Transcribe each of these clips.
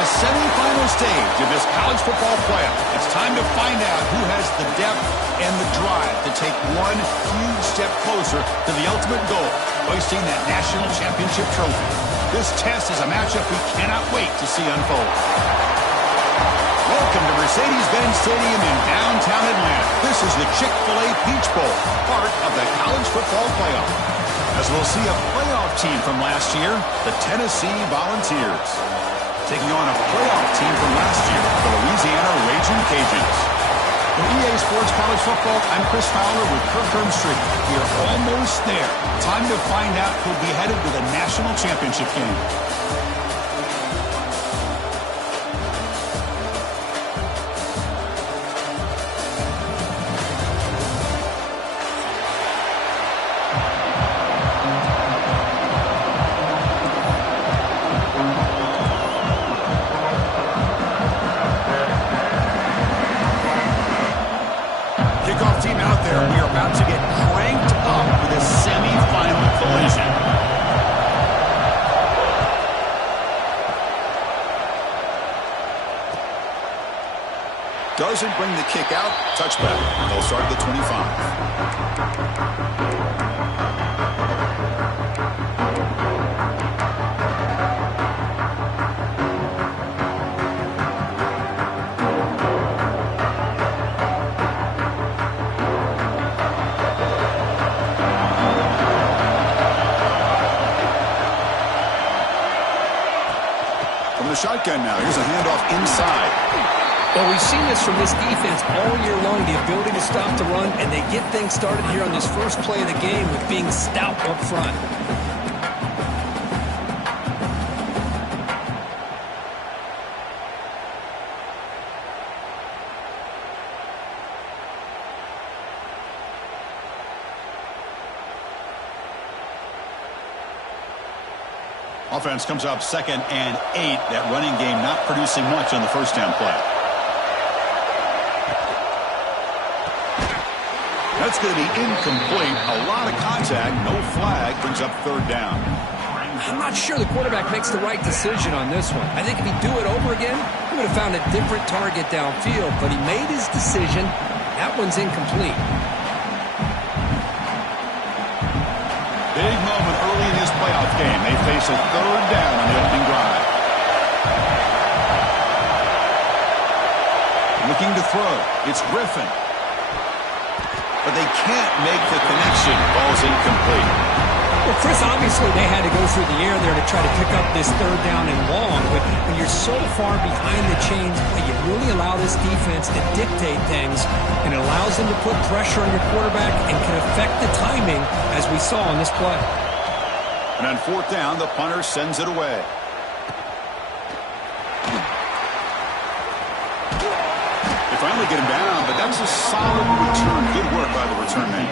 the semifinal stage of this college football playoff. It's time to find out who has the depth and the drive to take one huge step closer to the ultimate goal, hoisting that national championship trophy. This test is a matchup we cannot wait to see unfold. Welcome to Mercedes-Benz Stadium in downtown Atlanta. This is the Chick-fil-A Peach Bowl, part of the college football playoff. As we'll see a playoff team from last year, the Tennessee Volunteers, taking on a playoff team from last year, the Louisiana Raging Cajuns. For EA Sports College Football, I'm Chris Fowler with Kirk Hermstreet. We are almost there. Time to find out who'll be headed to the national championship game. Doesn't bring the kick out. Touchback. They'll start at the 25. From the shotgun now. Here's a handoff inside. Well, we've seen this from this defense all year long, the ability to stop the run, and they get things started here on this first play of the game with being stout up front. Offense comes up 2nd and 8. That running game not producing much on the first down play. That's going to be incomplete. A lot of contact. No flag. Brings up 3rd down. I'm not sure the quarterback makes the right decision on this one. I think if he'd do it over again, he would have found a different target downfield. But he made his decision. That one's incomplete. Big moment early in this playoff game. They face a 3rd down on the opening drive. Looking to throw. It's Griffin. But they can't make the connection. Ball's incomplete. Well, Chris, obviously they had to go through the air there to try to pick up this 3rd down and long. But when you're so far behind the chains, you really allow this defense to dictate things. And it allows them to put pressure on your quarterback and can affect the timing, as we saw on this play. And on 4th down, the punter sends it away. Finally get him down, but that's a solid return. Good work by the return man.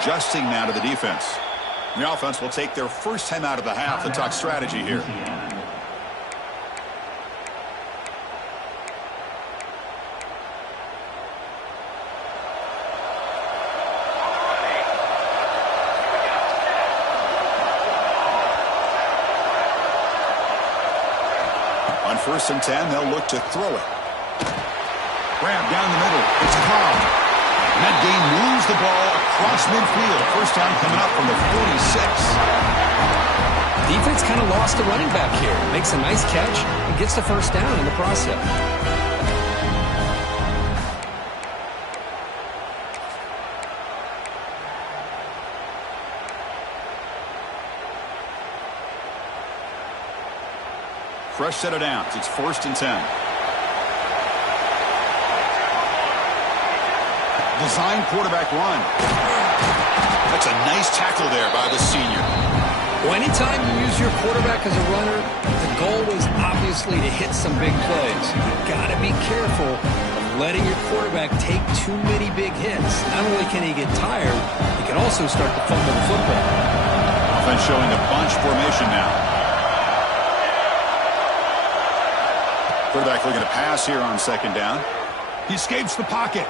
Adjusting now to the defense. The offense will take their first time out of the half to talk strategy here. On 1st and 10, they'll look to throw it. Grab down the middle. It's Cobb. And that gain moves the ball across midfield. First down coming up from the 46. Defense kind of lost the running back here. Makes a nice catch and gets the first down in the process. Fresh set of downs. It's 1st and 10. Design quarterback run. That's a nice tackle there by the senior. Well, anytime you use your quarterback as a runner, the goal is obvious. obviously, to hit some big plays, you've got to be careful of letting your quarterback take too many big hits. Not only can he get tired, he can also start to fumble the football. Offense showing a bunch formation now. Quarterback looking to pass here on second down. He escapes the pocket.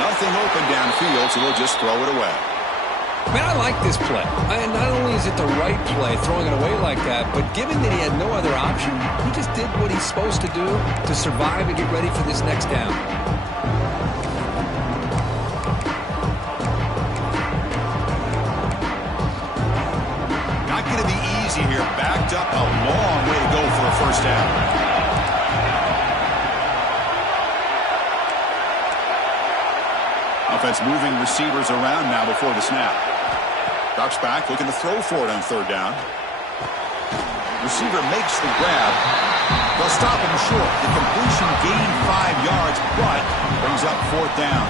Nothing open downfield, so he'll just throw it away. Man, I like this play. And not only is it the right play, throwing it away like that, but given that he had no other option, he just did what he's supposed to do to survive and get ready for this next down. Not going to be easy here. Backed up a long way to go for a first down. Offense moving receivers around now before the snap. Drops back, looking to throw for it on third down. Receiver makes the grab. They'll stop him short. The completion gained 5 yards, but brings up fourth down.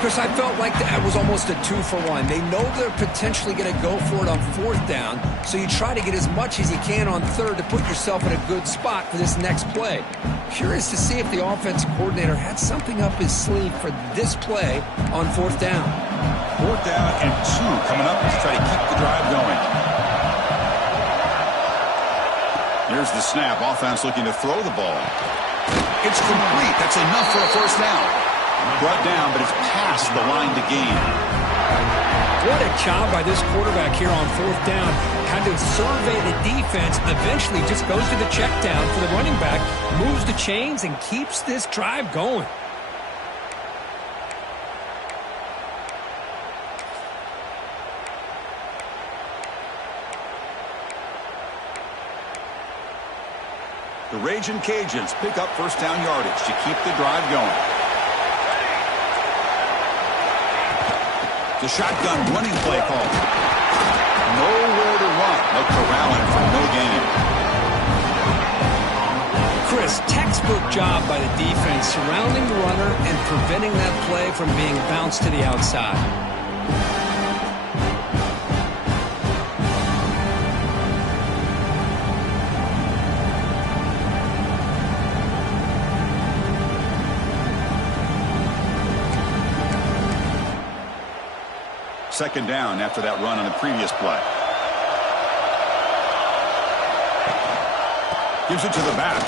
Chris, I felt like that was almost a 2-for-1. They know they're potentially going to go for it on fourth down, so you try to get as much as you can on third to put yourself in a good spot for this next play. Curious to see if the offensive coordinator had something up his sleeve for this play on fourth down. Fourth down and 2 coming up to try to keep the drive going. Here's the snap. Offense looking to throw the ball. It's complete. That's enough for a first down. Brought down, but it's past the line to gain. What a job by this quarterback here on fourth down. Had to survey the defense. Eventually just goes to the check down for the running back. Moves the chains and keeps this drive going. The Ragin' Cajuns pick up first down yardage to keep the drive going. The shotgun running play call. Nowhere to run. They'll corral him for no gain. Chris, textbook job by the defense surrounding the runner and preventing that play from being bounced to the outside. Second down after that run on the previous play. Gives it to the back.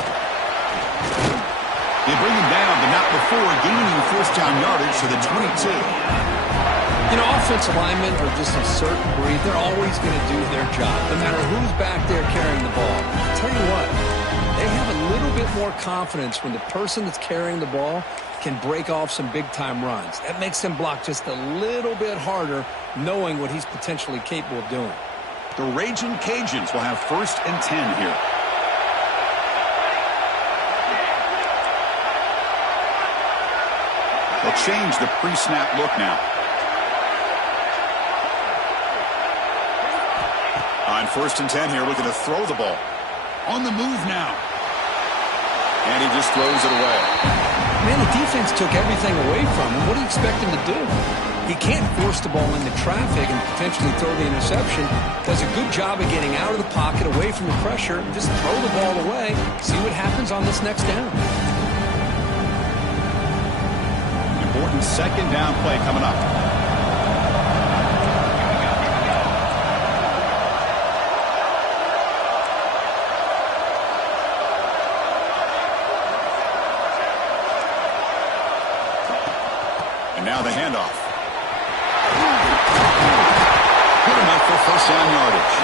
They bring him down, but not before gaining first down yardage to the 22. You know, offensive linemen are just a certain breed. They're always going to do their job, no matter who's back there carrying the ball. I'll tell you what, they have a little bit more confidence when the person that's carrying the ball can break off some big-time runs. That makes them block just a little bit harder, knowing what he's potentially capable of doing. The Ragin' Cajuns will have first and 10 here. They'll change the pre-snap look now. On first and 10 here, looking to throw the ball. On the move now. And he just throws it away. Man, the defense took everything away from him. What do you expect him to do? He can't force the ball into traffic and potentially throw the interception. Does a good job of getting out of the pocket, away from the pressure, and just throw the ball away. See what happens on this next down. Important second down play coming up. And now the handoff. Good enough for first down yardage.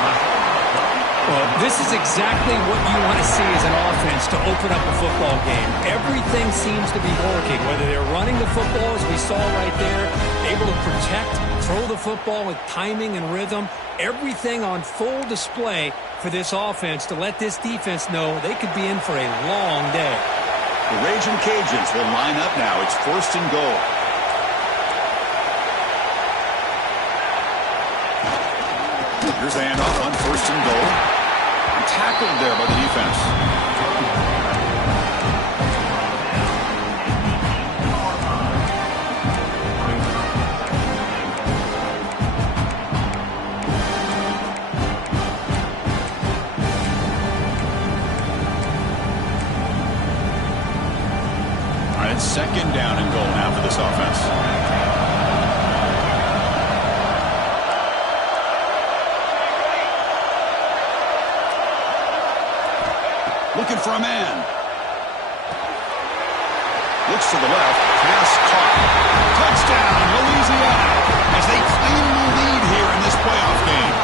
Well, this is exactly what you want to see as an offense to open up a football game. Everything seems to be working, whether they're running the football, as we saw right there, able to protect, throw the football with timing and rhythm. Everything on full display for this offense to let this defense know they could be in for a long day. The Ragin' Cajuns will line up now. It's first and goal. Here's the handoff on first and goal. And tackled there by the defense. looking for a man. Looks to the left. Pass caught. Touchdown, Louisiana, as they claim the lead here in this playoff game.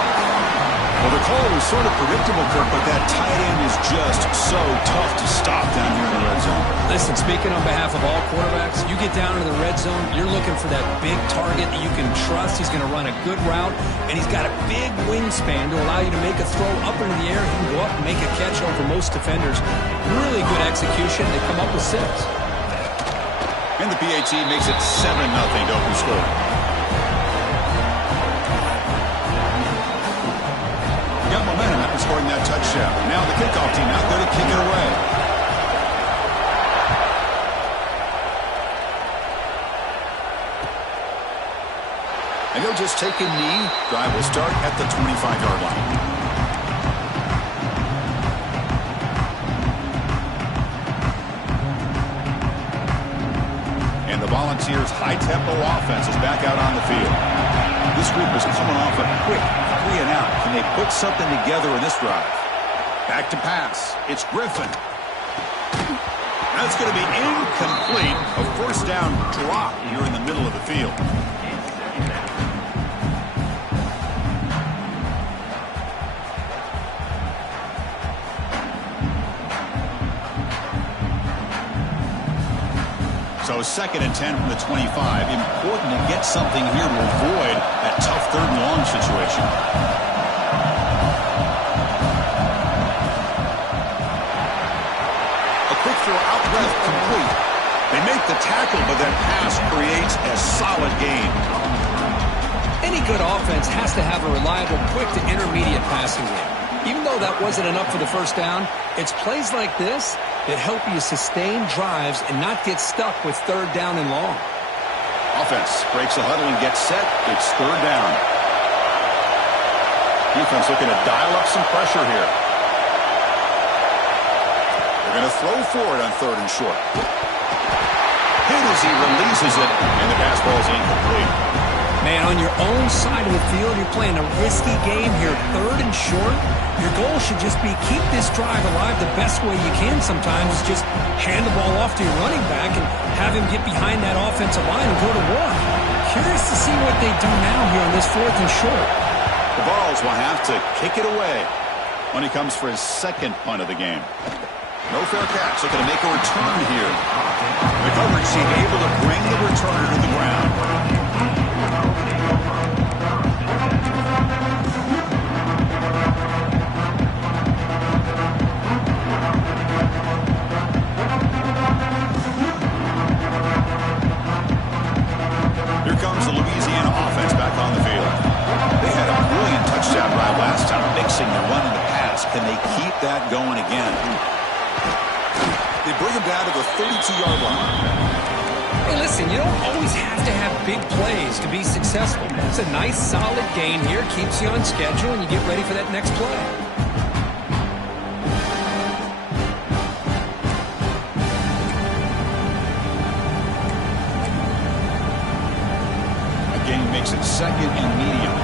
Well, the call was sort of predictable, Kirk, but that tight end is just so tough to stop down here in the red zone. Listen, speaking on behalf of all quarterbacks, you get down into the red zone, you're looking for that big target that you can trust. He's going to run a good route, and he's got a big wingspan to allow you to make a throw up into the air. He can go up and make a catch over most defenders. Really good execution. They come up with 6. And the PAT makes it 7-0 to open score. Got momentum after scoring that touchdown. Now the kickoff team out there to kick it away. And he'll just take a knee. Drive will start at the 25-yard line. And the Volunteers' high-tempo offense is back out on the field. This group is coming off a quick 3-and-out. Can they put something together in this drive? Back to pass. It's Griffin. That's going to be incomplete. A first down drop here in the middle of the field. So 2nd and 10 from the 25. Important to get something here to avoid that tough 3rd and long situation. A quick throw out left, complete. They make the tackle, but that pass creates a solid gain. Any good offense has to have a reliable, quick to intermediate passing game. Even though that wasn't enough for the first down, it's plays like this that help you sustain drives and not get stuck with 3rd down and long. Offense breaks the huddle and gets set. It's 3rd down. Defense looking to dial up some pressure here. They're going to throw for it on 3rd and short. Hit as he releases it, and the pass ball is incomplete. Man, on your own side of the field, you're playing a risky game here. 3rd and short. Your goal should just be keep this drive alive the best way you can sometimes. Just hand the ball off to your running back and have him get behind that offensive line and go to work. Curious to see what they do now here on this 4th and short. The Vols will have to kick it away when he comes for his 2nd punt of the game. No fair catch. Looking to make a return here. The coverage team able to bring the returner to the ground. Here comes the Louisiana offense back on the field. They had a brilliant touchdown drive last time, mixing the run and the pass. Can they keep that going again? They bring him down to the 32-yard line. Hey, listen, you don't always have to have big plays to be successful. It's a nice, solid gain here. Keeps you on schedule, and you get ready for that next play. Again, makes it 2nd and medium.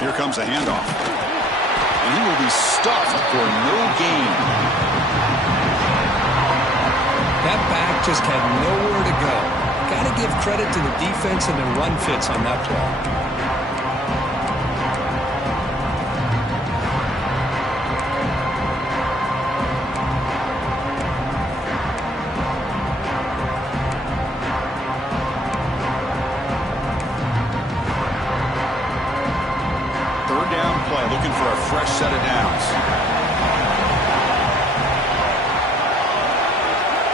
Here comes a handoff. And he will be stuffed for no gain. That back just had nowhere to go. Got to give credit to the defense and the run fits on that play. Looking for a fresh set of downs.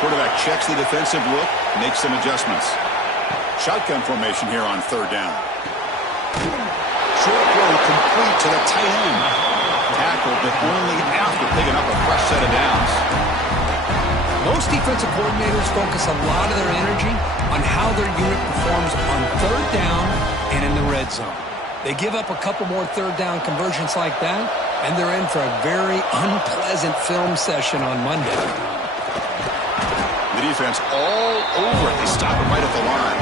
Quarterback checks the defensive look, makes some adjustments. Shotgun formation here on 3rd down. Short throw complete to the tight end. Tackled, but only after picking up a fresh set of downs. Most defensive coordinators focus a lot of their energy on how their unit performs on 3rd down and in the red zone. They give up a couple more 3rd down conversions like that, and they're in for a very unpleasant film session on Monday. The The defense all over it. They stop it right at the line.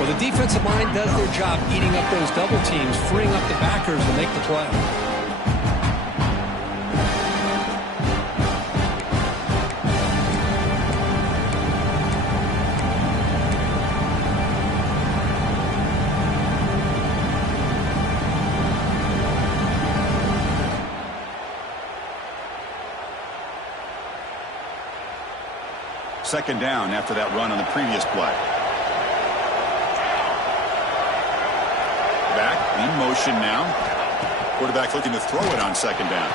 Well, the defensive line does their job eating up those double teams, freeing up the backers to make the play. Second down after that run on the previous play. Back in motion now. Quarterback looking to throw it on second down.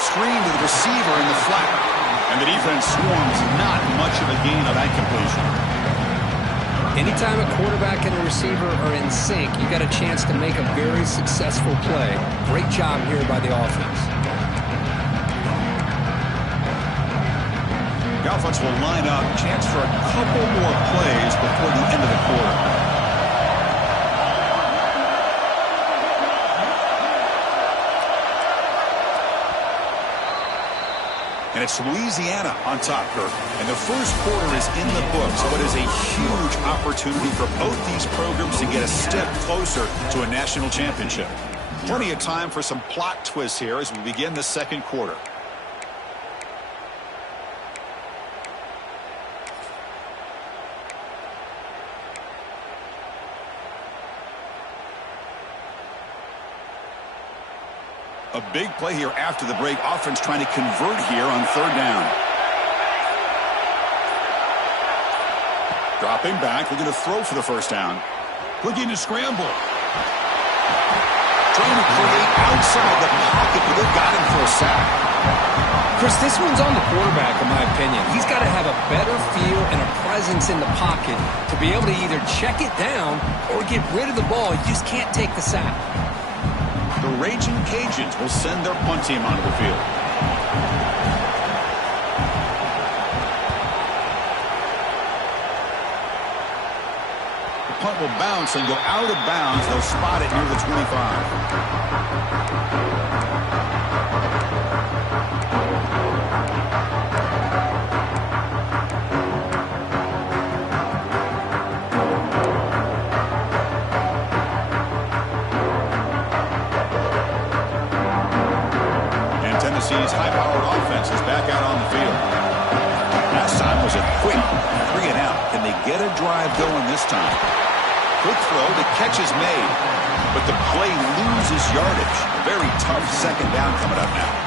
Screen to the receiver in the flat. And the defense swarms. Not much of a gain on that completion. Anytime a quarterback and a receiver are in sync, you got a chance to make a very successful play. Great job here by the offense. The offense will line up. Chance for a couple more plays before the end of the quarter. And it's Louisiana on top, Kirk. And the first quarter is in the books. What is a huge opportunity for both these programs to get a step closer to a national championship. Plenty of time for some plot twists here as we begin the second quarter. A big play here after the break. Offense trying to convert here on third down. Dropping back. Looking to throw for the first down. Looking to scramble. Trying to create outside the pocket, but they've got him for a sack. Chris, this one's on the quarterback, in my opinion. He's got to have a better feel and a presence in the pocket to be able to either check it down or get rid of the ball. You just can't take the sack. The Raging Cajuns will send their punt team onto the field. The punt will bounce and go out of bounds. They'll spot it near the 25. Tennessee's high-powered offense is back out on the field. Last time was a quick 3 and out. Can they get a drive going this time? Quick throw. The catch is made, but the play loses yardage. A very tough second down coming up now.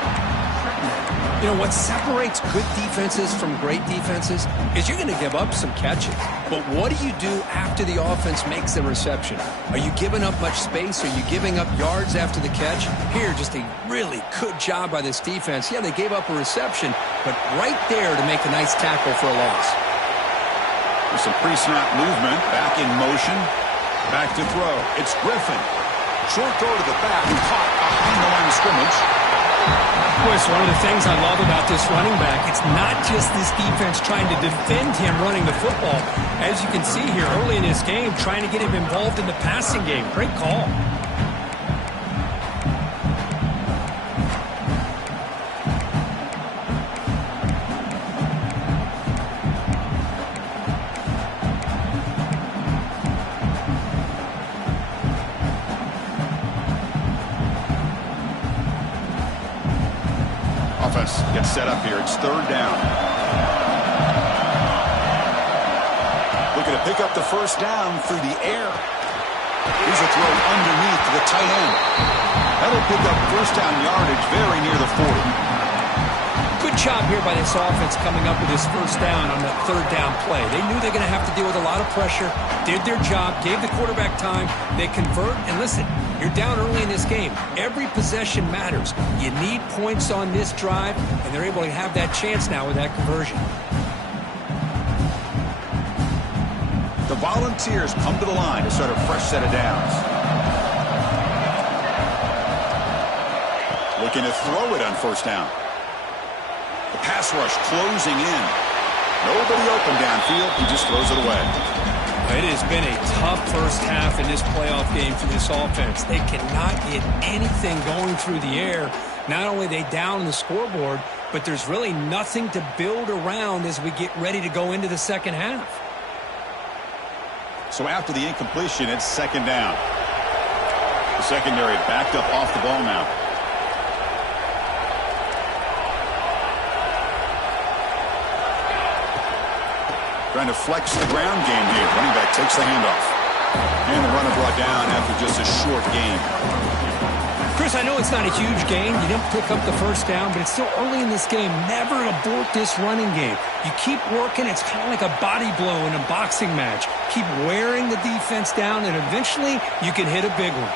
You know, what separates good defenses from great defenses is you're going to give up some catches. But what do you do after the offense makes the reception? Are you giving up much space? Are you giving up yards after the catch? Here, just a really good job by this defense. Yeah, they gave up a reception, but right there to make a nice tackle for a loss. There's some pre-snap movement. Back in motion. Back to throw. It's Griffin. Short throw to the back. Caught behind the line of scrimmage. Of course, one of the things I love about this running back, it's not just this defense trying to defend him running the football. As you can see here early in this game, trying to get him involved in the passing game. Great call. Offense gets set up here. It's third down. Looking to pick up the first down through the air. Here's a throw underneath to the tight end. That'll pick up first down yardage very near the 40. Good job here by this offense coming up with this first down on that third down play. They knew they were going to have to deal with a lot of pressure, did their job, gave the quarterback time. They convert, and listen, you're down early in this game. Every possession matters. You need points on this drive, and they're able to have that chance now with that conversion. The Volunteers come to the line to start a fresh set of downs. Looking to throw it on first down. The pass rush closing in. Nobody open downfield. He just throws it away. It has been a tough first half in this playoff game for this offense. They cannot get anything going through the air. Not only are they down on the scoreboard, but there's really nothing to build around as we get ready to go into the second half. So after the incompletion, it's second down. The secondary backed up off the ball now. Trying to flex the ground game here. Running back takes the handoff. And the runner brought down after just a short gain. Chris, I know it's not a huge gain. You didn't pick up the first down, but it's still early in this game. Never abort this running game. You keep working. It's kind of like a body blow in a boxing match. Keep wearing the defense down, and eventually you can hit a big one.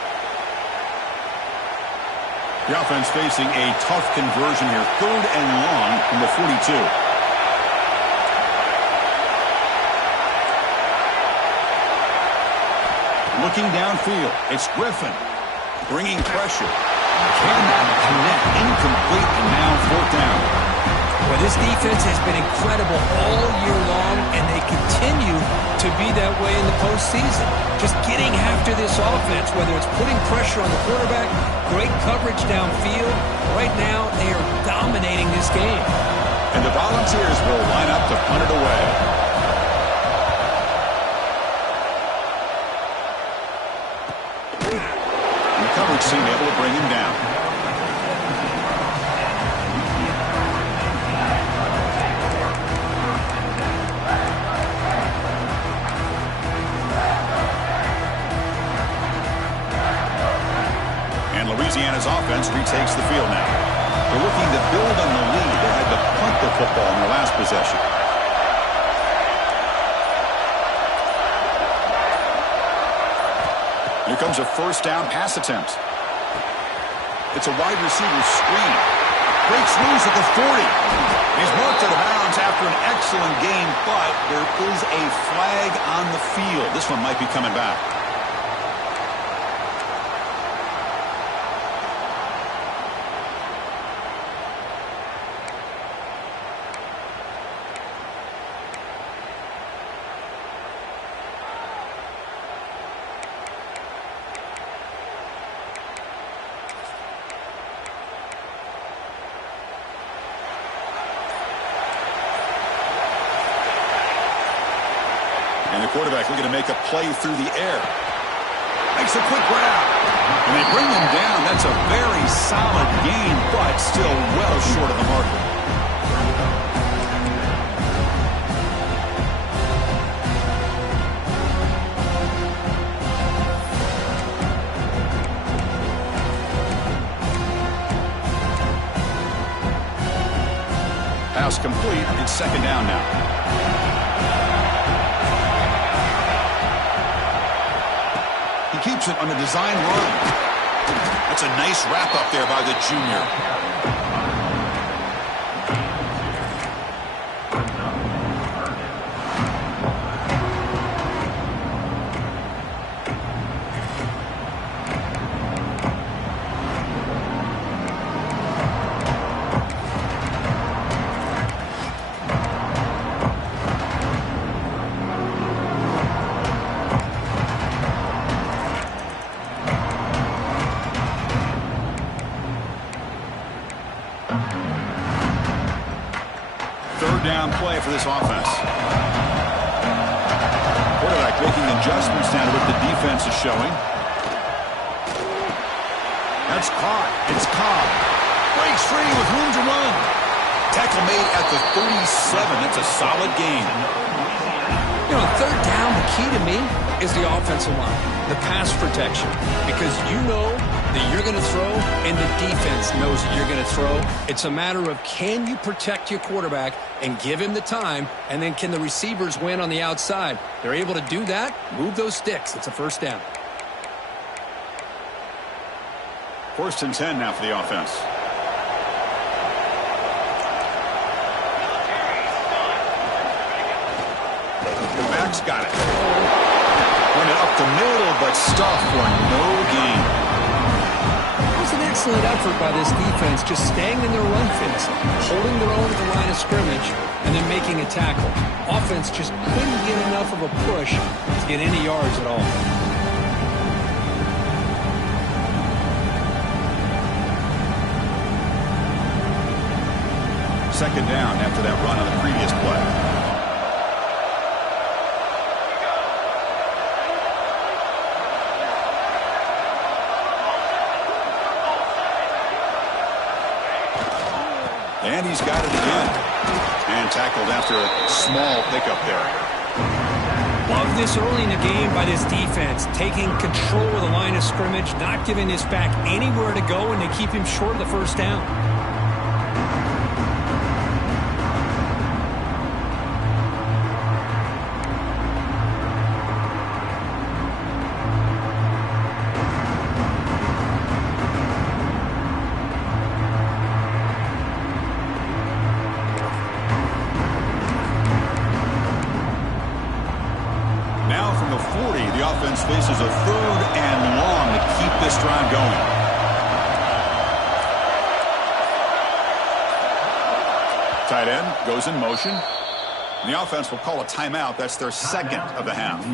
The offense facing a tough conversion here. 3rd and long from the 42. Looking downfield, it's Griffin bringing pressure. Cannot connect, incomplete, and now 4th down. Well, this defense has been incredible all year long, and they continue to be that way in the postseason. Just getting after this offense, whether it's putting pressure on the quarterback, great coverage downfield. Right now, they are dominating this game. And the Volunteers will line up to punt it away. Coverage seemed able to bring him down. And Louisiana's offense retakes the field now. They're looking to build on the lead. They had to punt the football in their last possession. Here comes a 1st down pass attempt. It's a wide receiver screen. Breaks loose at the 40. He's marked out of bounds after an excellent game, but there is a flag on the field. This one might be coming back. And the quarterback looking to make a play through the air. Makes a quick grab. And they bring him down. That's a very solid gain, but still well short of the marker. Pass complete. It's second down now. Keeps it on a design run. That's a nice wrap up there by the junior. Down play for this offense. Quarterback making adjustments now to what the defense is showing. That's caught. It's Cobb. Breaks free with room to run. Tackle made at the 37. That's a solid gain. You know, 3rd down, the key to me is the offensive line, the pass protection, because you know that you're going to throw and the defense knows that you're going to throw. It's a matter of can you protect your quarterback and give him the time, and then can the receivers win on the outside? They're able to do that, move those sticks. It's a 1st down. 1st and 10 now for the offense. The back's got it. Running up the middle, but stuffed for no gain. It was an excellent effort by this defense, just staying in their run fence, holding their own at the line of scrimmage, and then making a tackle. Offense just couldn't get enough of a push to get any yards at all. Second down after that run on the previous play. And he's got it again. And tackled after a small pickup there. Love this early in the game by this defense. Taking control of the line of scrimmage, not giving this back anywhere to go, and they keep him short of the first down. Faces a third and long to keep this drive going. Tight end goes in motion. And the offense will call a timeout. That's their second of the half.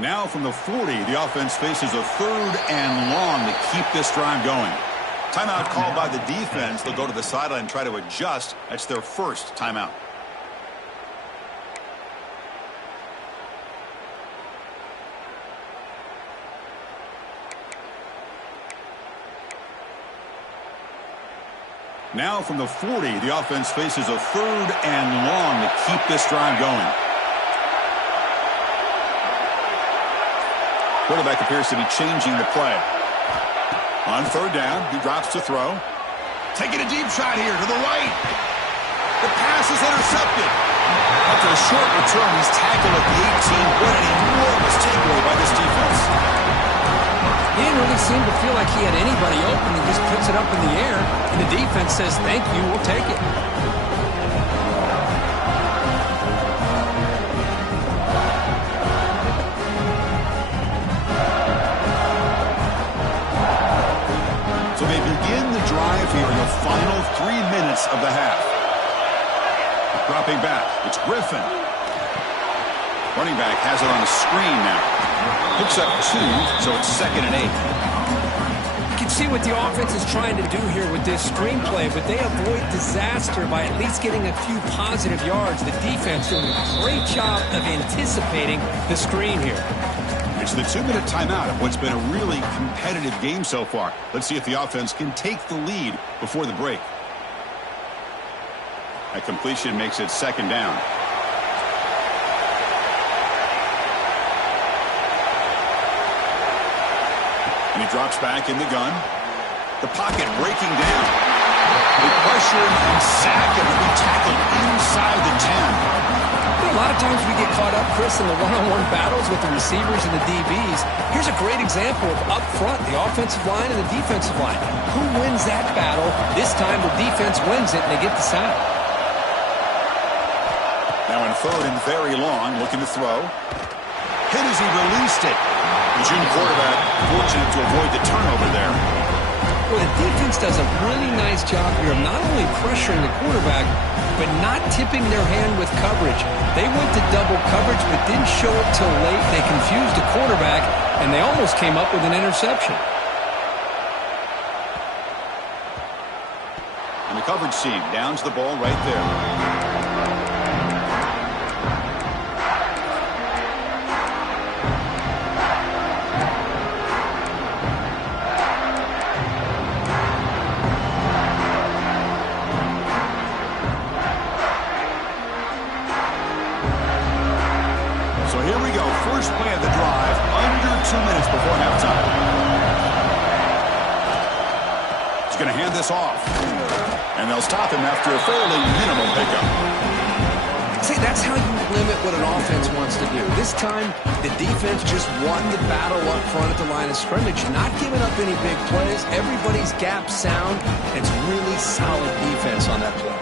Now from the 40, the offense faces a third and long to keep this drive going. Timeout called by the defense. They'll go to the sideline and try to adjust. That's their first timeout. Now from the 40, the offense faces a third and long to keep this drive going. Quarterback appears to be changing the play. On third down, he drops to throw. Taking a deep shot here to the right. The pass is intercepted. After a short return, he's tackled at the 18. What an enormous takeaway by this defense. He didn't really seem to feel like he had anybody open. He just puts it up in the air, and the defense says, thank you, we'll take it. Here in the final 3 minutes of the half. Dropping back, it's Griffin. Running back has it on the screen now. Picks up 2, so it's 2nd and 8. You can see what the offense is trying to do here with this screenplay, but they avoid disaster by at least getting a few positive yards. The defense doing a great job of anticipating the screen here. It's the 2-minute timeout of what's been a really competitive game so far. Let's see if the offense can take the lead before the break. That completion makes it 2nd down. And he drops back in the gun. The pocket breaking down. They pressure him and sack him and be tackled inside the 10. A lot of times we get caught up, Chris, in the one-on-one battles with the receivers and the DBs. Here's a great example of up front, the offensive line and the defensive line. Who wins that battle? This time the defense wins it, and they get the sack. Now in third and very long, looking to throw. Hit as he released it. The junior quarterback fortunate to avoid the turnover there. Well, the defense does a really nice job here of not only pressuring the quarterback, but not tipping their hand with coverage. They went to double coverage, but didn't show it till late. They confused the quarterback, and they almost came up with an interception. And the coverage team downs the ball right there. First play of the drive, under 2 minutes before halftime. He's going to hand this off. And they'll stop him after a fairly minimal pickup. See, that's how you limit what an offense wants to do. This time, the defense just won the battle up front at the line of scrimmage, not giving up any big plays. Everybody's gap sound. It's really solid defense on that play.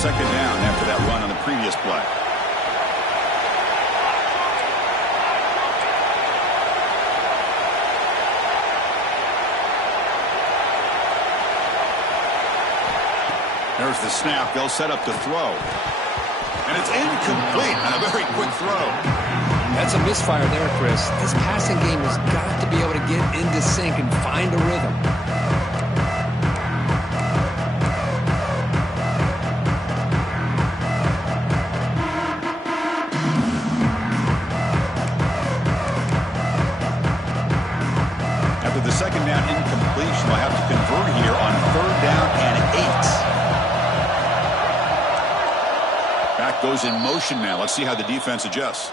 Second down after that run on the previous play. There's the snap. They'll set up to throw. And it's incomplete on a very quick throw. That's a misfire there, Chris. This passing game has got to be able to get into sync and find a rhythm. After the second down incompletion, they'll have to convert here on 3rd down and 8. Back goes in motion now. Let's see how the defense adjusts.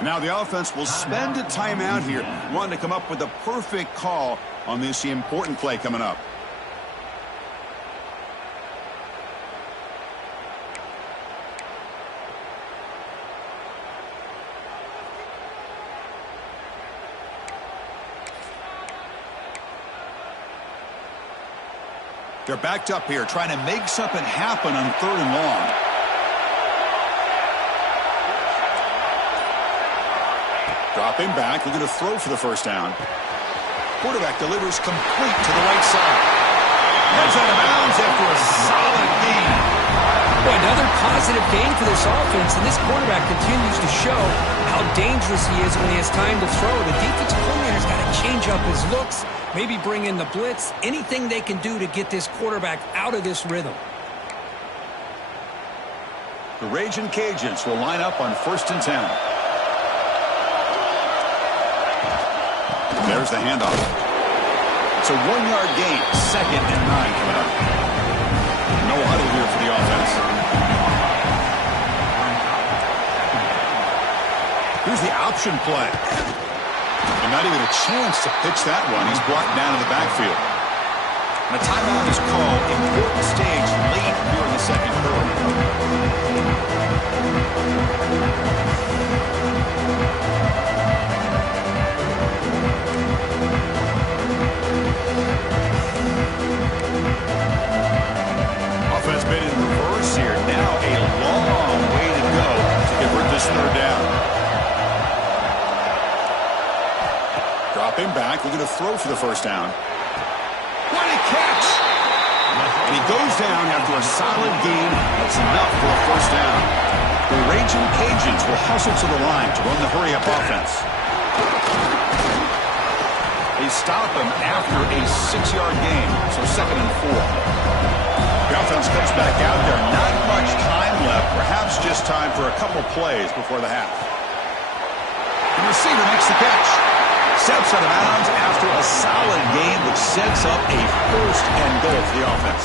Now the offense will spend a timeout here, wanting to come up with the perfect call on this important play coming up. They're backed up here, trying to make something happen on 3rd and long. Dropping back, looking to throw for the first down. Quarterback delivers complete to the right side. Heads out of bounds after a solid gain. Boy, another positive gain for this offense, and this quarterback continues to show how dangerous he is when he has time to throw. The defensive coordinator's got to change up his looks, maybe bring in the blitz, anything they can do to get this quarterback out of this rhythm. The Raging Cajuns will line up on 1st and 10. There's the handoff. It's a 1-yard gain. 2nd and 9 coming up. No huddle here for the offense. Here's the option play. And not even a chance to pitch that one. He's brought down to the backfield. And a timeout is called. Important stage late here in the 2nd quarter. Offense made it in reverse here. Now a long way to go to convert this 3rd down. Dropping back, looking to throw for the first down. What a catch! And he goes down after a solid gain. That's enough for a first down. The Raging Cajuns will hustle to the line to run the hurry-up offense. They stop him after a 6-yard gain, so 2nd and 4. The offense comes back out there. Not much time left. Perhaps just time for a couple plays before the half. The receiver makes the catch. Steps out of bounds after a solid gain, which sets up a 1st and goal for the offense.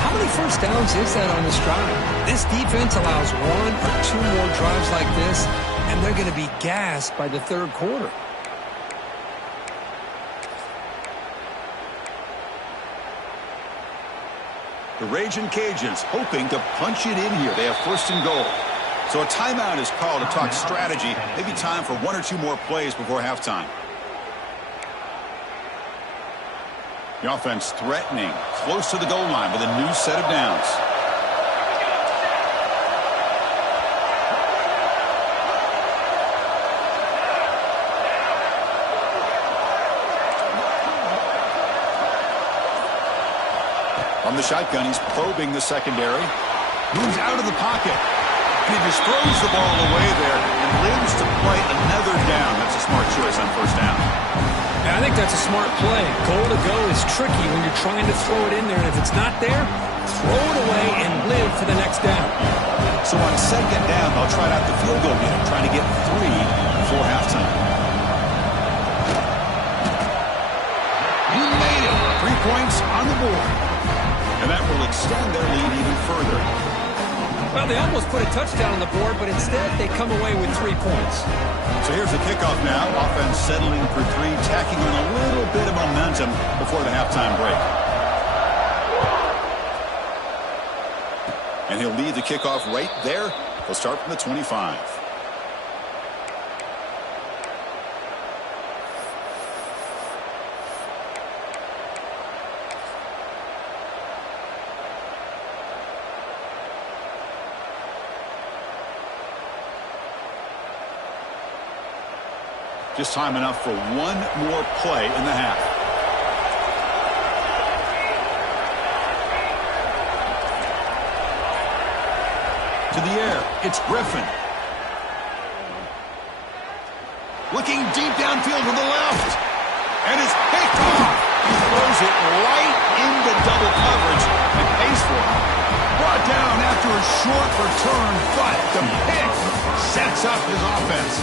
How many first downs is that on this drive? This defense allows 1 or 2 more drives like this, and they're going to be gassed by the 3rd quarter. The Raging Cajuns hoping to punch it in here. They have 1st and goal. So a timeout is called to talk strategy. Maybe time for 1 or 2 more plays before halftime. The offense threatening, close to the goal line with a new set of downs. From the shotgun, he's probing the secondary. Moves out of the pocket. And he just throws the ball away there and lives to play another down. That's a smart choice on 1st down. Yeah, I think that's a smart play. Goal to go is tricky when you're trying to throw it in there. And if it's not there, throw it away and live for the next down. So on 2nd down, they'll try out the field goal unit, trying to get 3 before halftime. You made it. 3 points on the board. And that will extend their lead even further. Well, they almost put a touchdown on the board, but instead they come away with 3 points. So here's the kickoff now. Offense settling for 3, tacking on a little bit of momentum before the halftime break. And he'll lead the kickoff right there. He'll start from the 25. Just time enough for 1 more play in the half. To the air, it's Griffin. Looking deep downfield to the left. And it's picked off. He throws it right into double coverage and pays for it. Brought down after a short return, but the pick sets up his offense.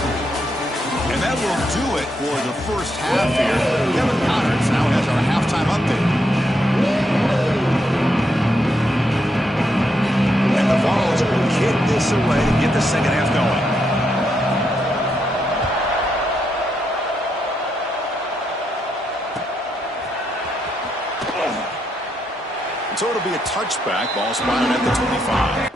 And that will do it for the first half here. Kevin Connors now has our halftime update. And the Vols will kick this away to get the second half going. So it'll be a touchback. Ball spotted at the 25.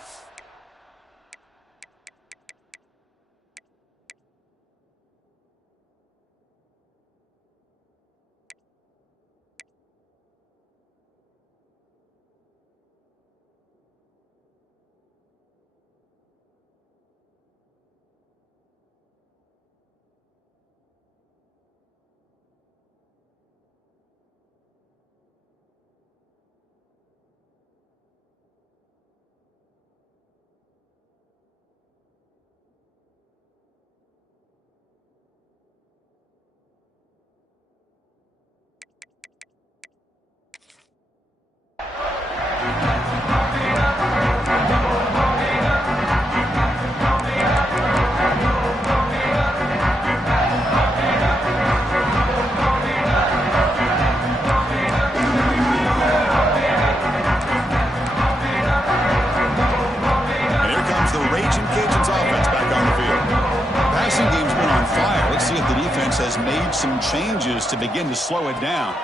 Has made some changes to begin to slow it down.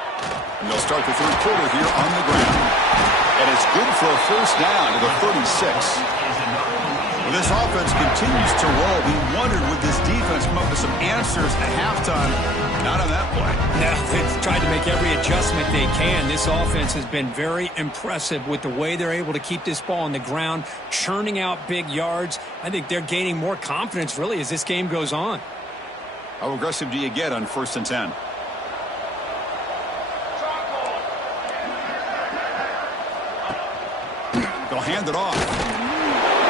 And they'll start the third quarter here on the ground. And it's good for a first down to the 36. Well, this offense continues to roll. We wondered, would this defense come up with some answers at halftime? Not on that play. No, they've tried to make every adjustment they can. This offense has been very impressive with the way they're able to keep this ball on the ground, churning out big yards. I think they're gaining more confidence, really, as this game goes on. How aggressive do you get on 1st and 10? They'll hand it off.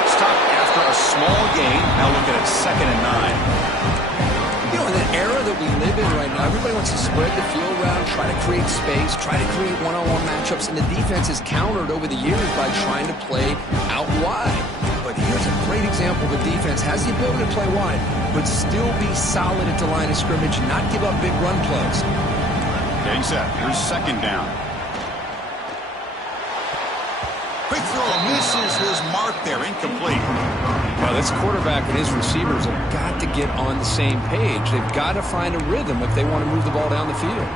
Stop after a small gain. Now looking at 2nd and 9. You know, in the era that we live in right now, everybody wants to spread the field around, try to create space, try to create one-on-one matchups, and the defense has countered over the years by trying to play out wide. But here's a great example. The defense has the ability to play wide, but still be solid at the line of scrimmage, not give up big run plays. Getting set. Here's 2nd down. Quick throw misses his mark there. Incomplete. Well, this quarterback and his receivers have got to get on the same page. They've got to find a rhythm if they want to move the ball down the field.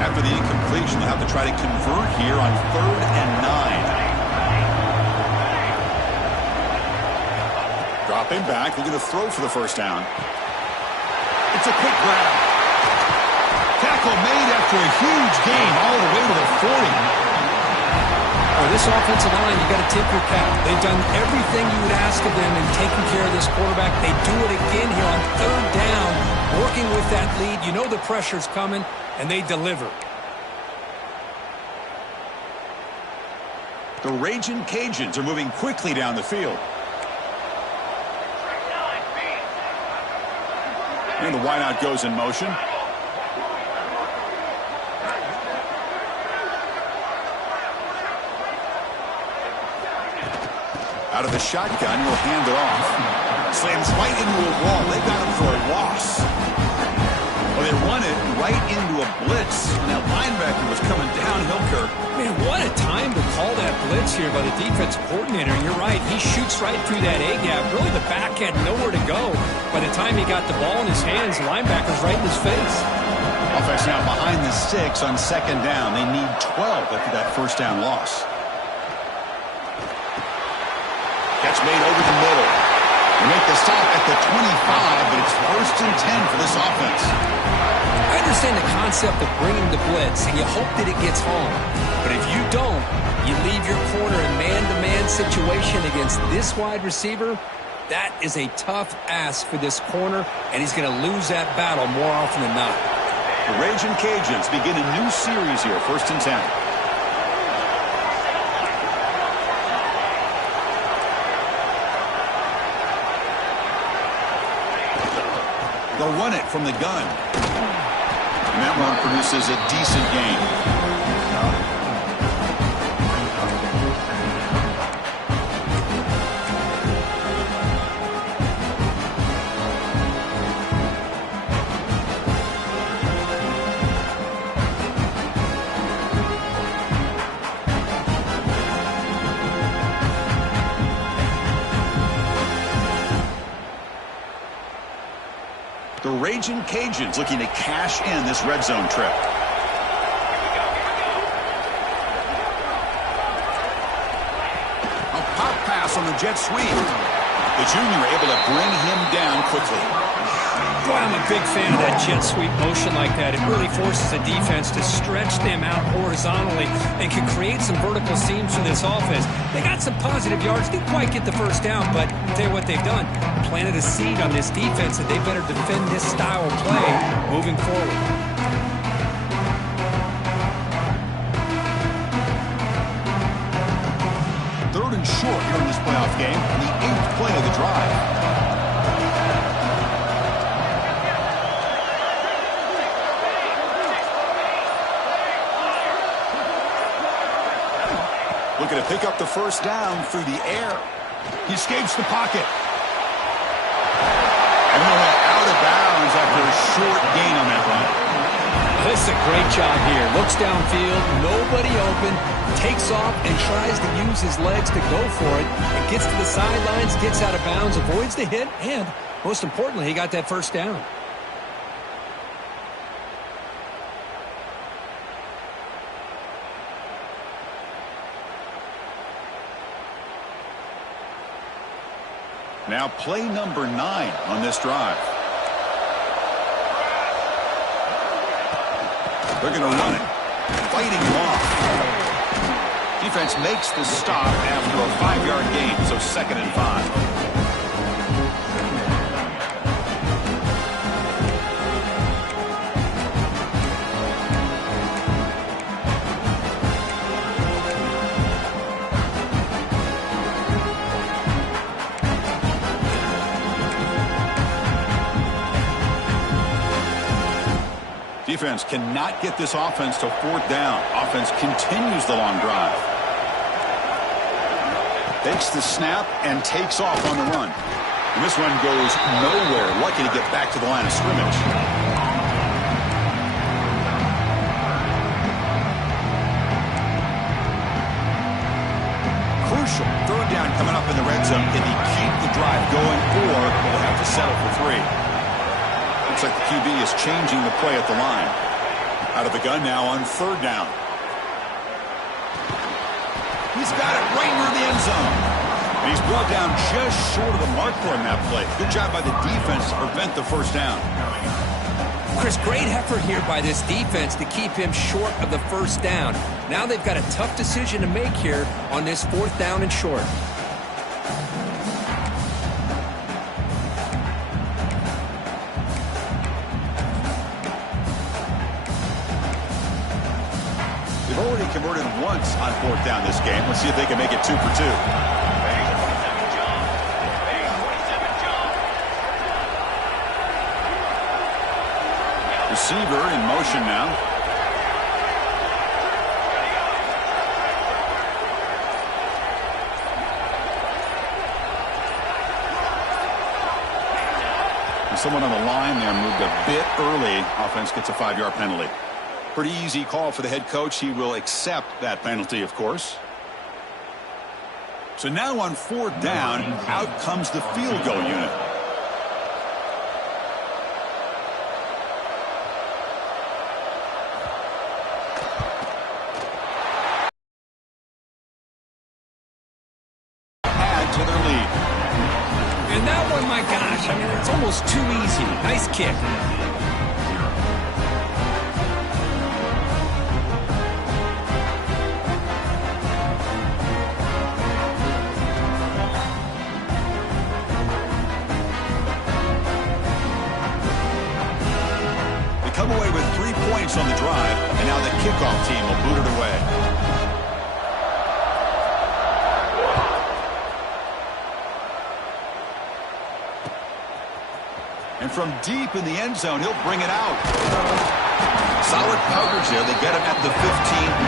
After the incompletion, they'll have to try to convert here on 3rd and 9. Dropping back, looking to throw for the first down. It's a quick grab. Tackle made after a huge gain all the way to the 40. For this offensive line, you got to tip your cap. They've done everything you would ask of them in taking care of this quarterback. They do it again here on 3rd down, working with that lead. You know the pressure's coming, and they deliver. The Raging Cajuns are moving quickly down the field. And the wideout goes in motion. Out of the shotgun, he'll hand it off. Slams right into a wall. They got him for a loss. Well, they run it right into a blitz. And that linebacker was coming downhill, Kirk. Man, what a time to call that blitz here by the defensive coordinator. And you're right, he shoots right through that A-gap. Really, the back had nowhere to go. By the time he got the ball in his hands, the linebacker's right in his face. Offense now behind the 6 on 2nd down. They need 12 after that first down loss. Catch made over the middle. They make the stop at the 25, but it's 1st and 10 for this offense. I understand the concept of bringing the blitz, and you hope that it gets home. But if you don't, you leave your corner in man-to-man situation against this wide receiver. That is a tough ask for this corner, and he's going to lose that battle more often than not. The Raging Cajuns begin a new series here, 1st and 10. They'll run it from the gun. And that one produces a decent gain. The Raging Cajuns looking to cash in this red zone trip. A pop pass on the jet sweep. The junior able to bring him down quickly. Boy, I'm a big fan of that jet sweep motion like that. It really forces a defense to stretch them out horizontally and can create some vertical seams for this offense. They got some positive yards. Didn't quite get the first down, but I'll tell you what they've done. Planted a seed on this defense that they better defend this style of play moving forward. Third and short here in this playoff game, the 8th play of the drive. Looking to pick up the first down through the air. He escapes the pocket. And they're out of bounds after a short gain on that run. This is a great job here. Looks downfield, nobody open, takes off and tries to use his legs to go for it. And gets to the sidelines, gets out of bounds, avoids the hit, and most importantly, he got that first down. Now play number 9 on this drive. They're going to run it. Fighting long. Defense makes the stop after a 5-yard gain, so 2nd and 5. Defense cannot get this offense to 4th down. Offense continues the long drive. Takes the snap and takes off on the run. And this one goes nowhere. Lucky to get back to the line of scrimmage. Crucial 3rd down coming up in the red zone. Can he keep the drive going, or will they have to settle for 3? Looks like the QB is changing the play at the line. Out of the gun now on 3rd down. He's got it right near the end zone. And he's brought down just short of the marker on that play. Good job by the defense to prevent the first down. Chris, great effort here by this defense to keep him short of the first down. Now they've got a tough decision to make here on this 4th down and short. They've already converted once on 4th down this game. Let's see if they can make it 2 for 2. Receiver in motion now. And someone on the line there moved a bit early. Offense gets a 5-yard penalty. Pretty easy call for the head coach. He will accept that penalty, of course. So now on 4th down, out comes the field goal unit. Add to their lead. And that one, my gosh, I mean, it's almost too easy. Nice kick. kickoff team will boot it away. And from deep in the end zone, he'll bring it out. Solid coverage there. They get him at the 15.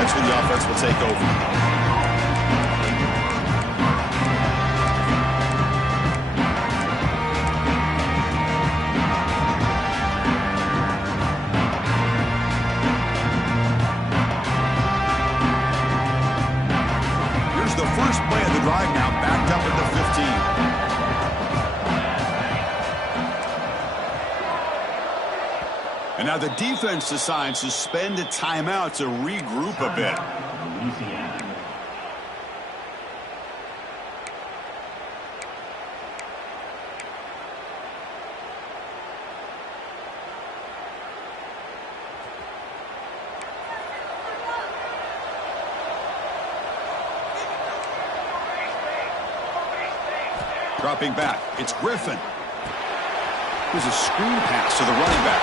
That's when the offense will take over. First play of the drive now, backed up at the 15. And now the defense decides to spend a timeout to regroup a bit. Dropping back, it's Griffin. Here's a screen pass to the running back.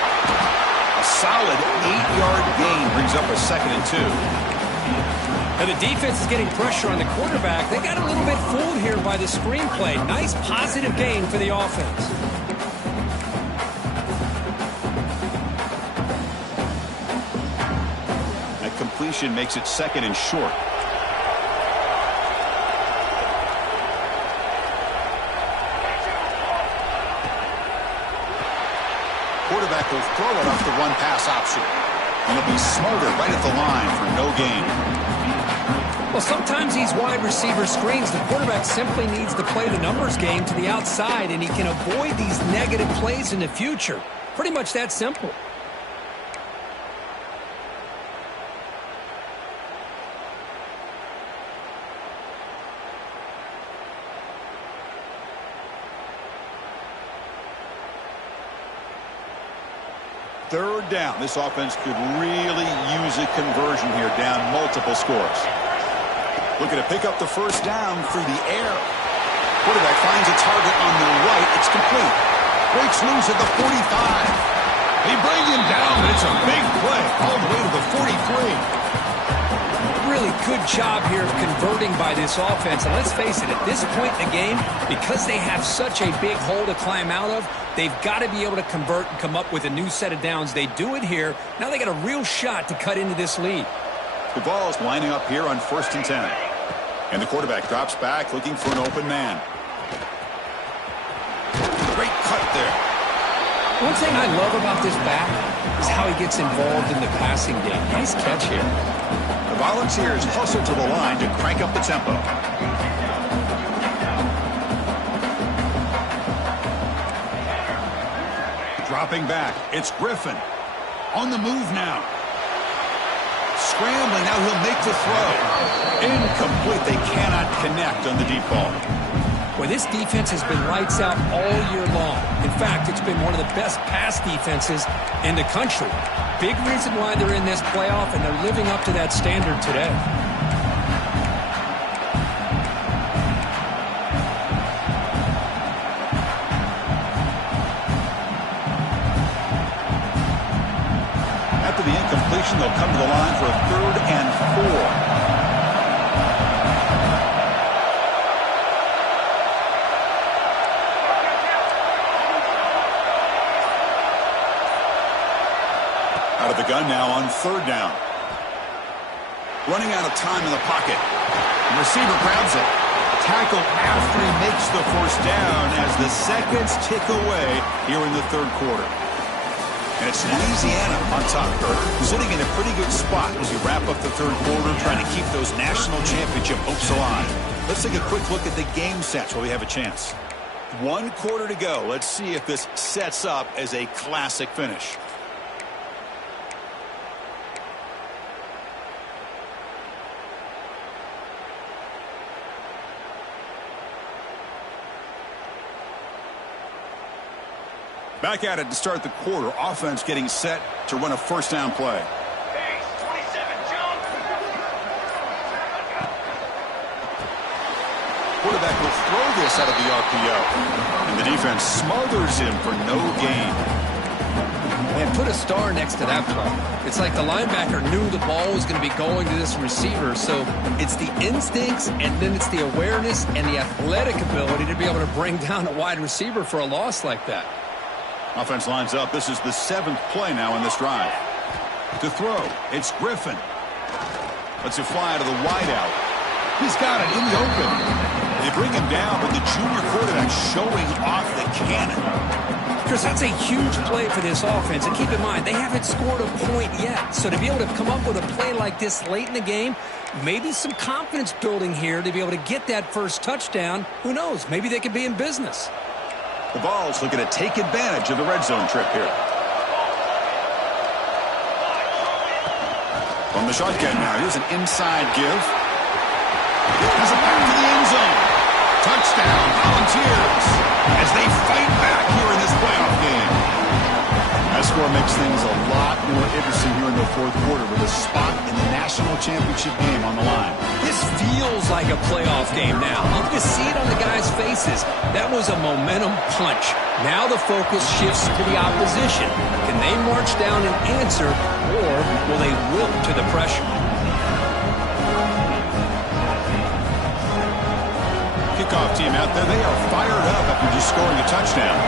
A solid 8-yard gain brings up a 2nd and 2. Now the defense is getting pressure on the quarterback. They got a little bit fooled here by the screenplay. Nice positive gain for the offense. That completion makes it 2nd and short. Quarterback will throw it off the run-pass option. And he'll be smothered right at the line for no gain. Well, sometimes these wide receiver screens, the quarterback simply needs to play the numbers game to the outside, and he can avoid these negative plays in the future. Pretty much that simple. Third down. This offense could really use a conversion here, down multiple scores. Looking to pick up the first down through the air. Quarterback finds a target on the right. It's complete. Breaks loose at the 45. They bring him down, but it's a big play all the way to the 43. Really good job here of converting by this offense. And let's face it, at this point in the game, because they have such a big hole to climb out of, they've got to be able to convert and come up with a new set of downs. They do it here. Now they got a real shot to cut into this lead. The ball is lining up here on 1st and 10. And the quarterback drops back looking for an open man. Great cut there. One thing I love about this back is how he gets involved in the passing game. Nice catch here. The Volunteers hustle to the line to crank up the tempo. Dropping back, it's Griffin. On the move now. Scrambling, now he'll make the throw. Incomplete, they cannot connect on the deep ball. Well, this defense has been lights out all year long. In fact, it's been one of the best pass defenses in the country. Big reason why they're in this playoff, and they're living up to that standard today. After the incompletion, they'll come to the line for a 3rd and 4. Out of the gun now on 3rd down. Running out of time in the pocket. The receiver grabs it. Tackle after he makes the first down as the seconds tick away here in the 3rd quarter. And it's Louisiana on top, sitting in a pretty good spot as we wrap up the 3rd quarter, trying to keep those national championship hopes alive. Let's take a quick look at the game sets while we have a chance. 1 quarter to go. Let's see if this sets up as a classic finish. Back at it to start the quarter. Offense getting set to run a first down play. Quarterback will throw this out of the RPO. And the defense smothers him for no gain. And put a star next to that play. It's like the linebacker knew the ball was going to be going to this receiver, so it's the instincts and then it's the awareness and the athletic ability to be able to bring down a wide receiver for a loss like that. Offense lines up. This is the 7th play now in this drive. To throw, it's Griffin. Lets it fly to the wideout. He's got it in the open. They bring him down, but the junior quarterback showing off the cannon. Chris, that's a huge play for this offense. And keep in mind, they haven't scored a point yet. So to be able to come up with a play like this late in the game, maybe some confidence building here to be able to get that first touchdown. Who knows? Maybe they could be in business. The Vols looking to take advantage of the red zone trip here. From the shotgun now, here's an inside give. Has it back to the end zone. Touchdown, Volunteers, as they fight back here in this playoff game. That score makes things a lot more interesting here in the 4th quarter with a spot in the national championship game on the line. This feels like a playoff game now. You can see it on the guys' faces. That was a momentum punch. Now the focus shifts to the opposition. Can they march down and answer, or will they wilt to the pressure? Kickoff team out there. They are fired up after just scoring a touchdown.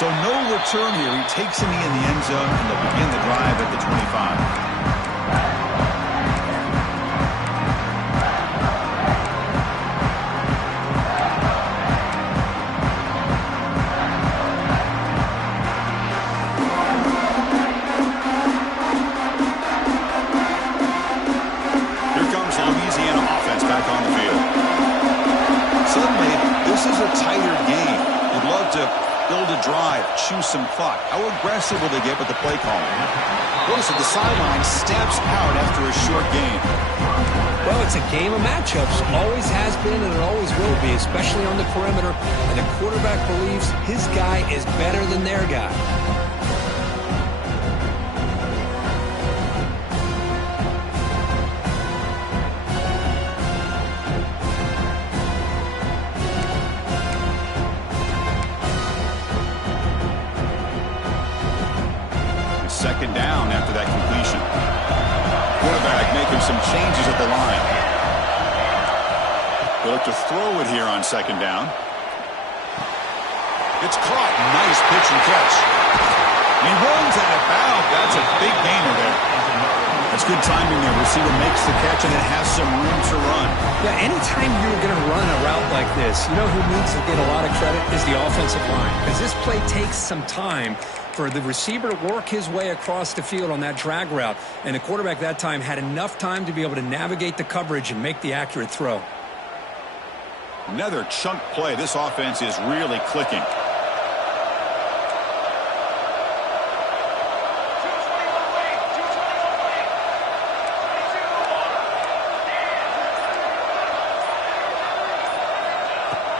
So no return here. He takes a knee in the end zone, and they'll begin the drive at the 25. Here comes the Louisiana offense back on the field. Suddenly, this is a tighter game. You'd love to build a drive, choose some clock. How aggressive will they get with the play calling? Notice at the sideline steps out after a short game. Well, it's a game of matchups. Always has been and it always will be, especially on the perimeter. And the quarterback believes his guy is better than their guy. Second down after that completion. Quarterback making some changes at the line. They look to throw it here on second down. It's caught. Nice pitch and catch. He runs out of bounds. That's a big gainer there. That's good timing there. Receiver makes the catch and it has some room to run. Yeah, anytime you're going to run a route like this, you know who needs to get a lot of credit is the offensive line. Because this play takes some time for the receiver to work his way across the field on that drag route. And the quarterback that time had enough time to be able to navigate the coverage and make the accurate throw. Another chunk play. This offense is really clicking.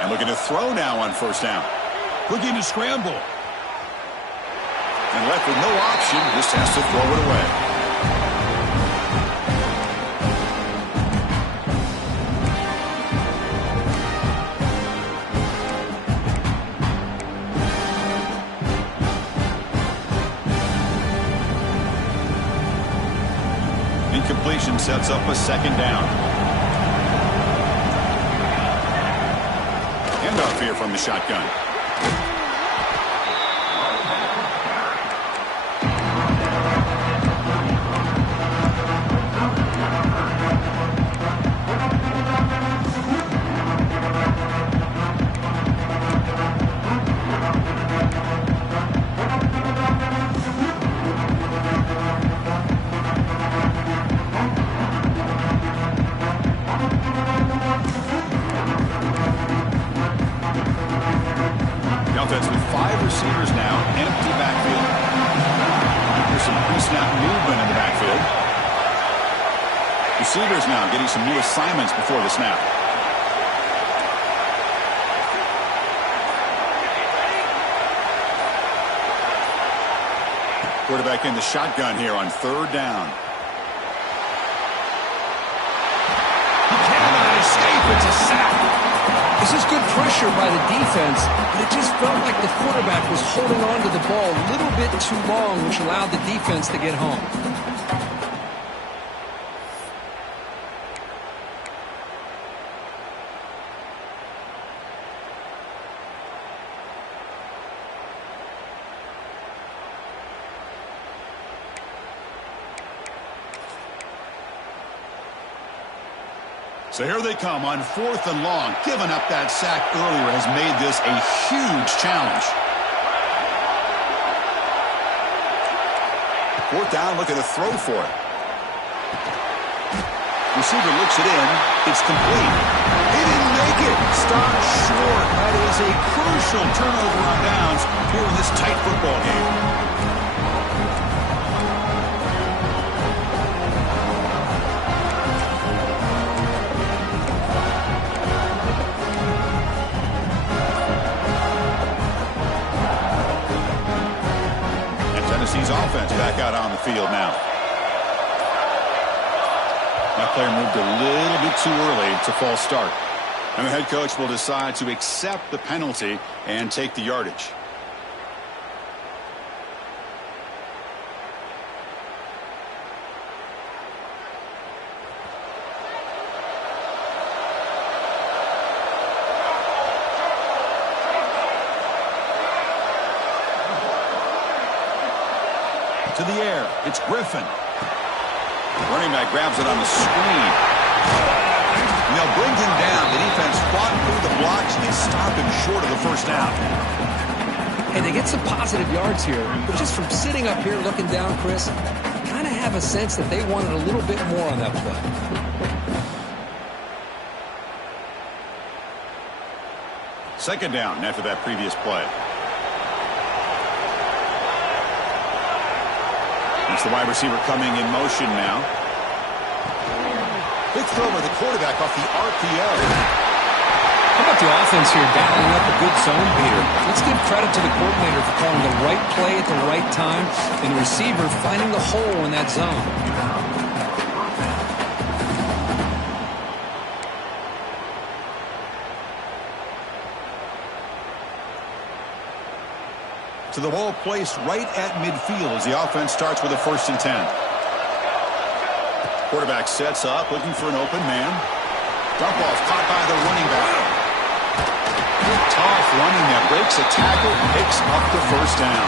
And looking to throw now on first down. Looking to scramble. And left with no option, just has to throw it away. Incompletion sets up a second down. Handoff here from the shotgun. Receivers now, empty backfield. There's some pre-snap movement in the backfield. Receivers now getting some new assignments before the snap. Quarterback in the shotgun here on third down. He cannot escape. It's a sack. This is good pressure by the defense, but it just felt like the quarterback was holding on to the ball a little bit too long, which allowed the defense to get home. So here they come on 4th and long. Giving up that sack earlier has made this a huge challenge. 4th down, looking to throw for it. Receiver looks it in. It's complete. He didn't make it. Stopped short. That is a crucial turnover on downs here in this tight football game. Tennessee's offense back out on the field now. That player moved a little bit too early. It's a false start. And the head coach will decide to accept the penalty and take the yardage. To the air. It's Griffin. Running back grabs it on the screen. And they'll bring him down. The defense fought through the blocks and stop him short of the first down. Hey, they get some positive yards here, but just from sitting up here looking down, Chris, you kind of have a sense that they wanted a little bit more on that play. Second down after that previous play. It's the wide receiver coming in motion now. Big throw by the quarterback off the RPO. How about the offense here dialing up a good zone beater? Let's give credit to the coordinator for calling the right play at the right time and the receiver finding the hole in that zone. To the ball placed right at midfield as the offense starts with a 1st and 10. Quarterback sets up, looking for an open man. Dump off caught by the running back. Tough running that breaks a tackle, picks up the 1st down.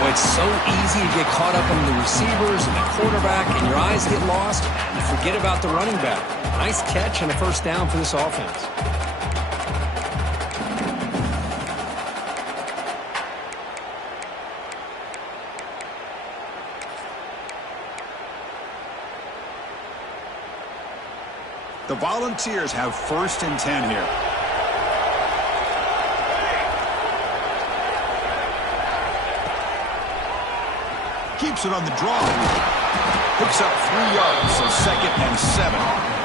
Boy, it's so easy to get caught up on the receivers and the quarterback, and your eyes get lost. You forget about the running back. Nice catch and a 1st down for this offense. The Volunteers have 1st and 10 here. Keeps it on the draw. Picks up 3 yards, so 2nd and 7.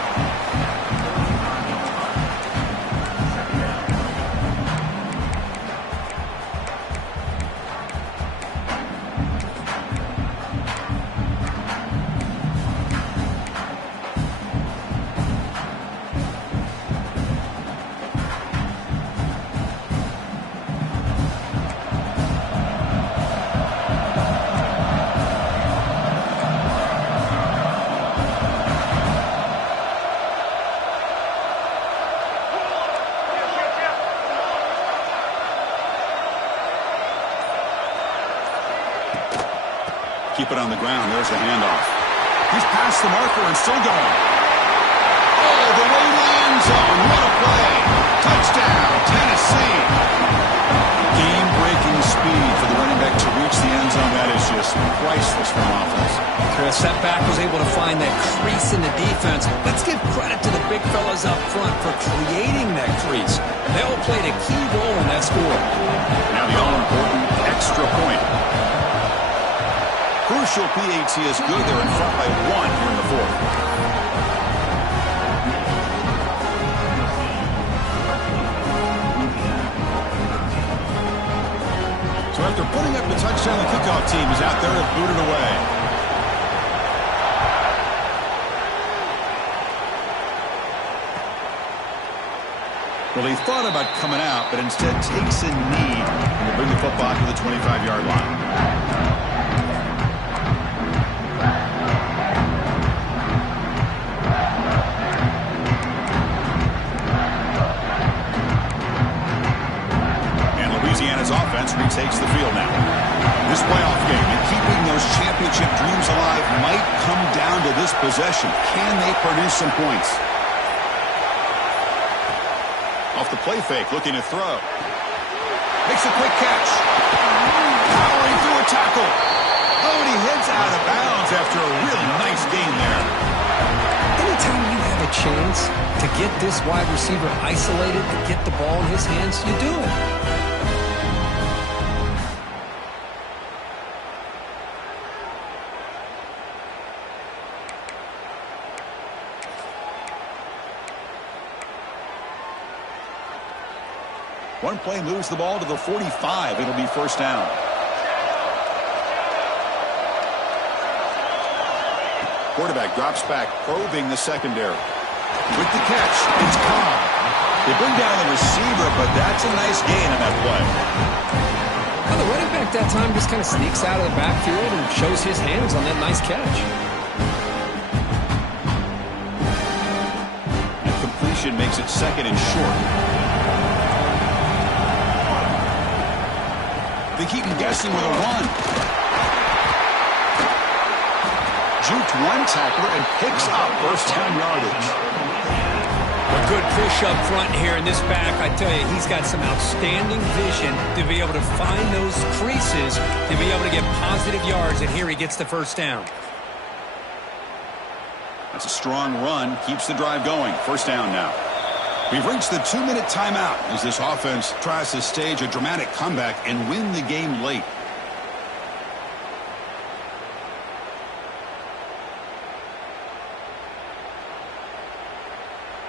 Keep it on the ground. There's the handoff. He's past the marker and still going. Oh, the way to the end zone. What a play. Touchdown, Tennessee. Game-breaking speed for the running back to reach the end zone. That is just priceless for an offense. Chris, that back was able to find that crease in the defense. Let's give credit to the big fellas up front for creating that crease. They all played a key role in that score. Now the all-important extra point. Crucial PAT is good. They're in front by 1 here in the 4th. So after putting up the touchdown, the kickoff team is out there to boot it away. Well, he thought about coming out, but instead takes a knee and will bring the football to the 25-yard line. And Louisiana's offense retakes the field now. This playoff game and keeping those championship dreams alive might come down to this possession. Can they produce some points? Off the play fake, looking to throw. Makes a quick catch. Powering through a tackle. Oh, and he heads out of bounds after a really nice gain there. Anytime you have a chance to get this wide receiver isolated, to get the ball in his hands, you do it. One play moves the ball to the 45. It'll be first down. Quarterback drops back, probing the secondary. With the catch, it's Cobb. They bring down the receiver, but that's a nice gain on that play. Well, the running back that time just kind of sneaks out of the backfield and shows his hands on that nice catch. And completion makes it second and short. They keep him guessing with a run. Juked one tackler and picks up first down yardage. A good push up front here in this back. I tell you, he's got some outstanding vision to be able to find those creases, to be able to get positive yards, and here he gets the first down. That's a strong run, keeps the drive going. First down now. We've reached the 2-minute timeout as this offense tries to stage a dramatic comeback and win the game late.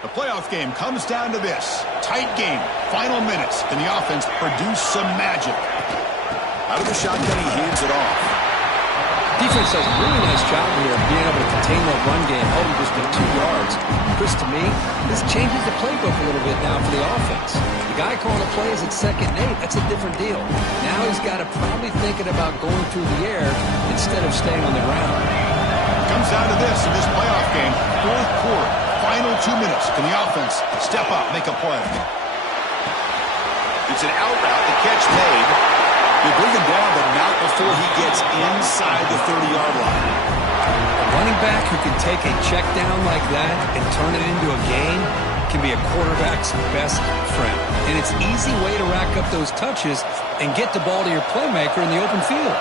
The playoff game comes down to this. Tight game, final minutes. Can the offense produce some magic? Out of the shotgun, he hands it off. Defense does a really nice job here of being able to contain that run game, held him just at 2 yards. Chris, to me, this changes the playbook a little bit now for the offense. The guy calling the plays at 2nd and 8, that's a different deal. Now he's got to probably thinking about going through the air instead of staying on the ground. Comes down to this in this playoff game. 4th quarter, final 2 minutes. Can the offense step up, make a play? It's an out route, the catch made. They bring him down, but not before he gets inside the 30-yard line. A running back who can take a check down like that and turn it into a gain can be a quarterback's best friend. And it's an easy way to rack up those touches and get the ball to your playmaker in the open field.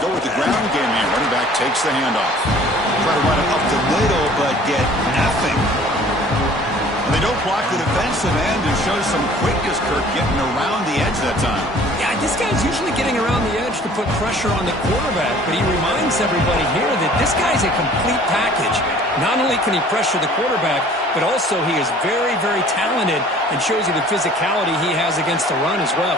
Go with the ground game here. Running back takes the handoff. Try to run it up the middle, but get nothing. And they don't block the defensive end and show some quickness, Kirk, getting around the edge that time. Yeah, this guy's usually getting around the edge to put pressure on the quarterback, but he reminds everybody here that this guy's a complete package. Not only can he pressure the quarterback, but also he is very, very talented and shows you the physicality he has against the run as well.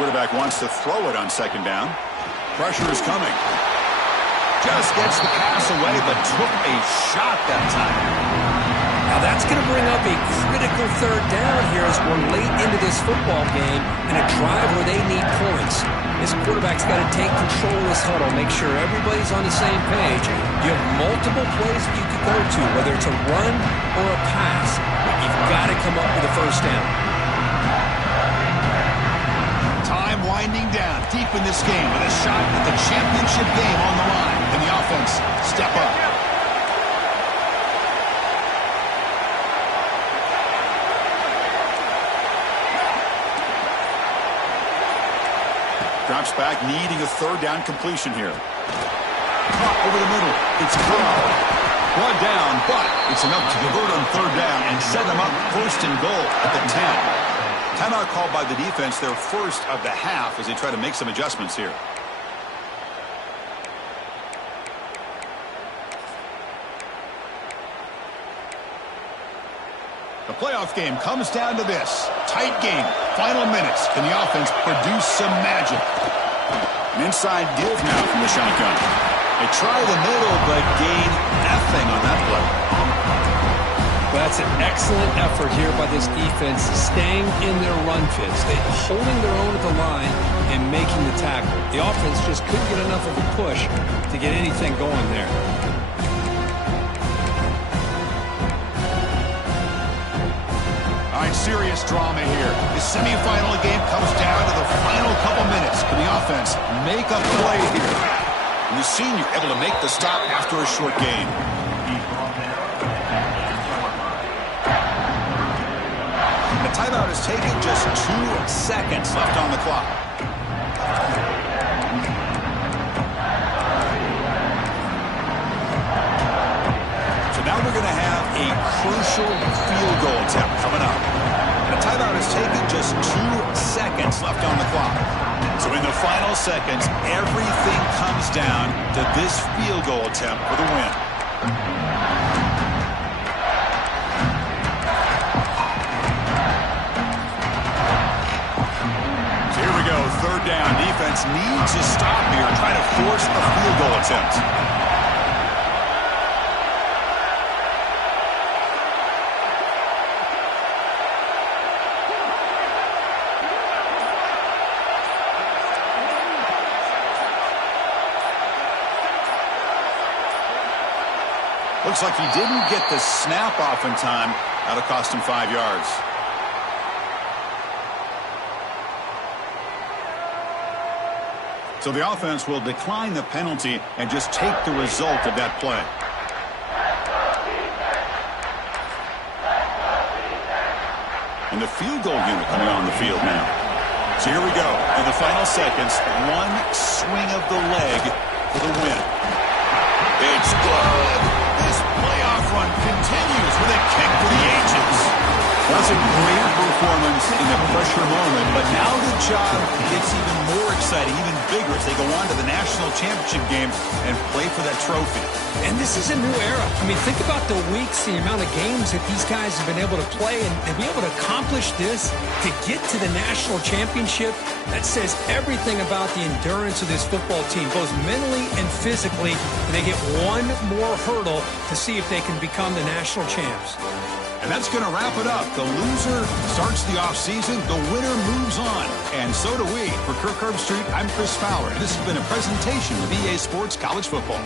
Quarterback wants to throw it on 2nd down. Pressure is coming. Just gets the pass away, but took a shot that time. Now that's going to bring up a critical 3rd down here as we're late into this football game and a drive where they need points. This quarterback's got to take control of this huddle, make sure everybody's on the same page. You have multiple plays that you could go to, whether it's a run or a pass. But you've got to come up with a first down. Time winding down deep in this game with a shot at the championship game on the line. And the offense step up. Drops back, needing a 3rd down completion here. Caught over the middle. It's Cobb. Brought down, but it's enough to convert on 3rd down and set them up 1st and goal at the 10. Timeout called by the defense, their first of the half, as they try to make some adjustments here. playoff game comes down to this. Tight game. Final minutes. Can the offense produce some magic? An inside give now from the shotgun. They try the middle, but gain nothing on that play. That's an excellent effort here by this defense, staying in their run fits. They're holding their own at the line and making the tackle. The offense just couldn't get enough of a push to get anything going there. All right, serious drama here. The semifinal game comes down to the final couple minutes. Can the offense make a play here? And the senior able to make the stop after a short gain. The timeout is taken, just 2 seconds left on the clock. So now we're going to have a crucial field goal attempt coming up. And the timeout is taken, just 2 seconds left on the clock. So in the final seconds, everything comes down to this field goal attempt for the win. Third down. Defense needs a stop here, trying to force a field goal attempt. Looks like he didn't get the snap off in time. That'll cost him 5 yards. So the offense will decline the penalty and just take the result of that play. And the field goal unit coming on the field now. So here we go. In the final seconds, one swing of the leg for the win. It's good. This playoff run continues with a kick for the ages. That's a great performance in the pressure moment, but now the job gets even more exciting, even bigger as they go on to the national championship game and play for that trophy. And this is a new era. I mean, think about the weeks, the amount of games that these guys have been able to play, and to be able to accomplish this, to get to the national championship, that says everything about the endurance of this football team, both mentally and physically. And they get one more hurdle to see if they can become the national champs. And that's going to wrap it up. The loser starts the offseason. The winner moves on. And so do we. For Kirk Herbstreit, I'm Chris Fowler. This has been a presentation of EA Sports College Football.